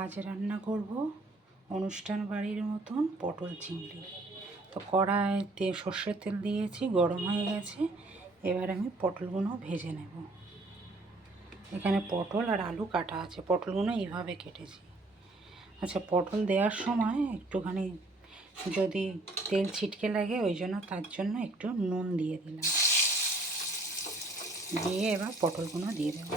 আজ রান্না করব অনুষ্ঠান বাড়ির মতন পটল চিংড়ি। তো কড়াইতে সর্ষের তেল দিয়েছি, গরম হয়ে গেছে। এবার আমি পটলগুলো ভেজে নেব। এখানে পটল আর আলু কাটা আছে, পটলগুলো এইভাবে কেটেছি। আচ্ছা, পটল দেওয়ার সময় একটুখানি যদি তেল ছিটকে লাগে, ওই জন্য তার জন্য একটু নুন দিয়ে দিলাম। দিয়ে এবার পটলগুলো দিয়ে দেবো।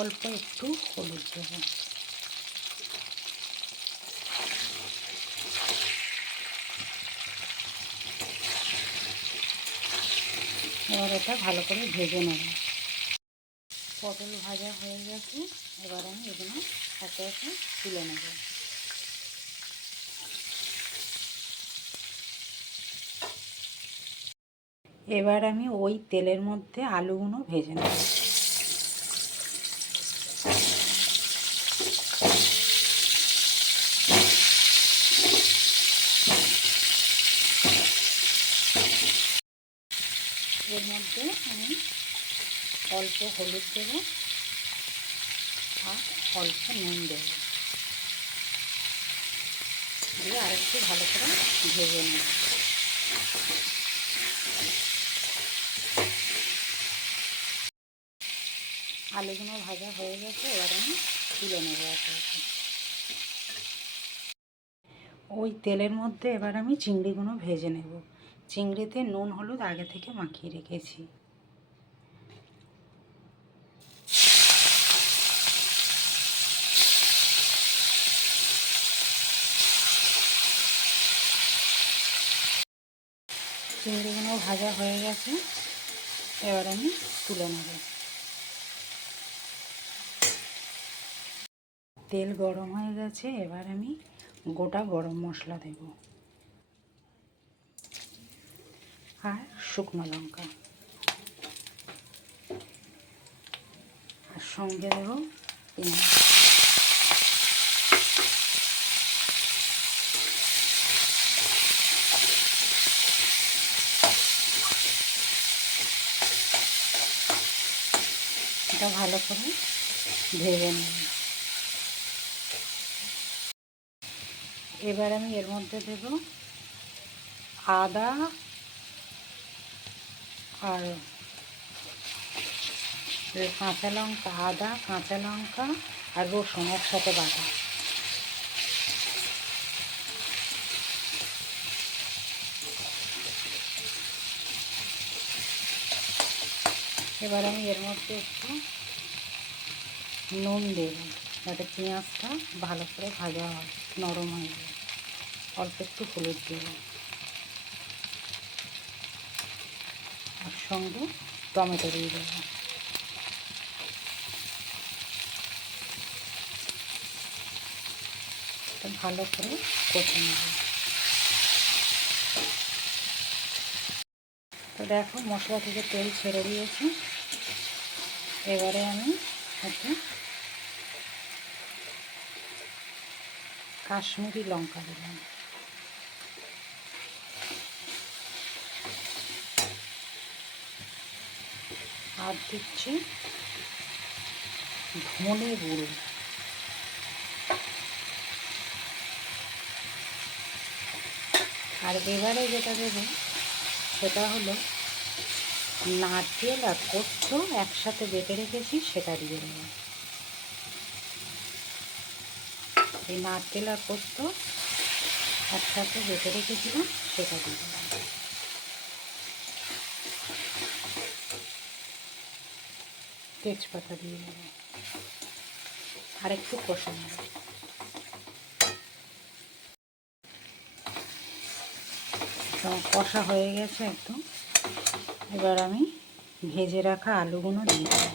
অল্প একটু হলুদ দেবো। এবার এটা ভালো করে ভেজে নেব। পটল ভাজা হয়ে গেছে, এবার আমি এগুলো একে একে তুলে নেব। এবার আমি ওই তেলের মধ্যে আলুগুলো ভেজে নেব। এর মধ্যে আমি অল্প হলুদ দেব আর অল্প নুন দেব, দিয়ে আরেকটু ভালো করে ভেজে নেব। আলুগুলো ভাজা হয়ে গেছে, এবার আমি তুলে নেব একে একে। ওই তেলের মধ্যে এবার আমি চিংড়িগুলো ভেজে নেব। চিংড়িতে নুন হলুদ আগে থেকে মাখিয়ে রেখেছি। চিংড়িগুলো ভাজা হয়ে গেছে, এবার আমি তুলে নেব। তেল গরম হয়ে গেছে, এবার আমি গোটা গরম মশলা দেব আর শুকনো লঙ্কা, আর সঙ্গে দেব পেঁয়াজ। এটা ভালো করে ভেজে নেব। এবার আমি এর মধ্যে দেব আদা আর কাঁচা লঙ্কা, আদা কাঁচা লঙ্কা আর রসুন একসাথে বাটা। এবার আমি এর মধ্যে একটু নুন দেব, যাতে পেঁয়াজটা ভালো করে ভাজা হয়, নরম হয়ে যায়। অল্প একটু হলুদ দেব, আর সঙ্গে টমেটো দিয়ে দেবো। ভালো করে কষে নেব। তো দেখো, মশলা থেকে তেল ছেড়ে দিয়েছি। এবারে আমি হচ্ছে কাশ্মীরি লঙ্কা দিলাম, আর দিচ্ছি ধনে গুঁড়ো। আর এবারে যেটা দেবো সেটা হলো নারকেল আর পোস্ত একসাথে বেটে রেখেছি, সেটা দিয়ে দেবো। এই নারকেল আর পোস্ত একসাথে বেটে রেখেছিলাম, সেটা দিয়ে দেবো। তেজপাতা দিয়ে দেবো, আর একটু কষে নেব। কষা হয়ে গেছে একদম। এবার আমি ভেজে রাখা আলুগুলো দিয়ে দেবো।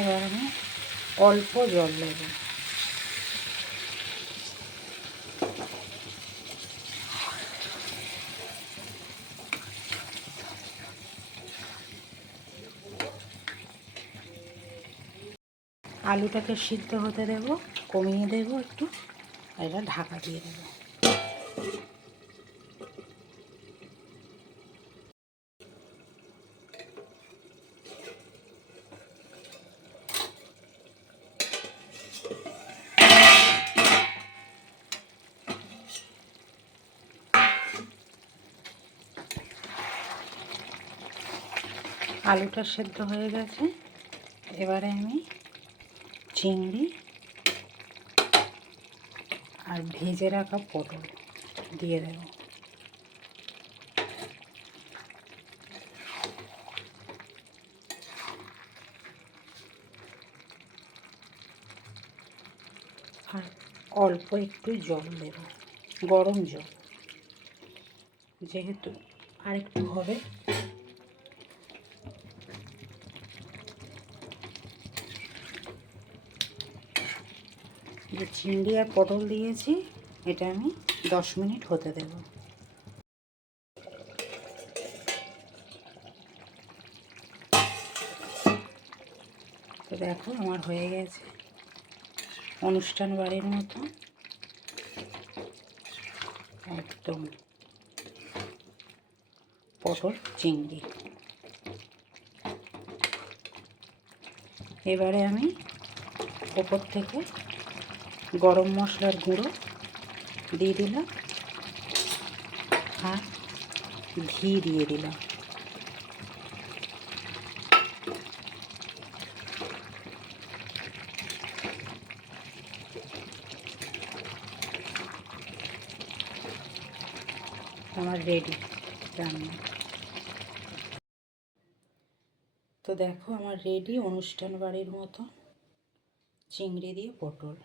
এবার আমি অল্প জল দেবো। আলুটাকে সিদ্ধ হতে দেব, কমিয়ে দেব একটু, আর এটা ঢাকা দিয়ে দেব। আলুটা সেদ্ধ হয়ে গেছে, এবারে আমি চিংড়ি আর ভেজে রাখা পটল দিয়ে দেব। আর অল্প একটু জল দেব, গরম জল, যেহেতু আর একটু হবে। যে চিংড়ি আর পটল দিয়েছি, এটা আমি 10 মিনিট হতে দেব। তো দেখো আমার হয়ে গেছে অনুষ্ঠান বাড়ির মতো একদম পটল চিংড়ি। এবারে আমি ওপর থেকে গরম মশলার গুঁড়ো দিয়ে দিলাম আর ঘি দিয়ে দিলাম। আমার রেডি রান্না। তো দেখো আমার রেডি অনুষ্ঠান বাড়ির মতো চিংড়ি দিয়ে পটল।